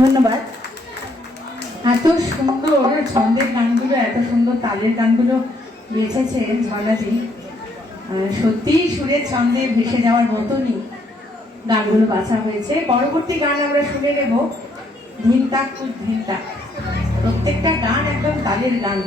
ধন্যবাদ। এত সুন্দর ছন্দের গানগুলো, এত সুন্দর তালের গানগুলো বেঁচেছেন ঝর্ণাজি। সত্যি সুরের ছন্দে ভেসে যাওয়ার মতনই গানগুলো বাছা হয়েছে। পরবর্তী গান আমরা শুনে নেব ধিনতাক ধিনতাক। প্রত্যেকটা গান একদম তালের গান।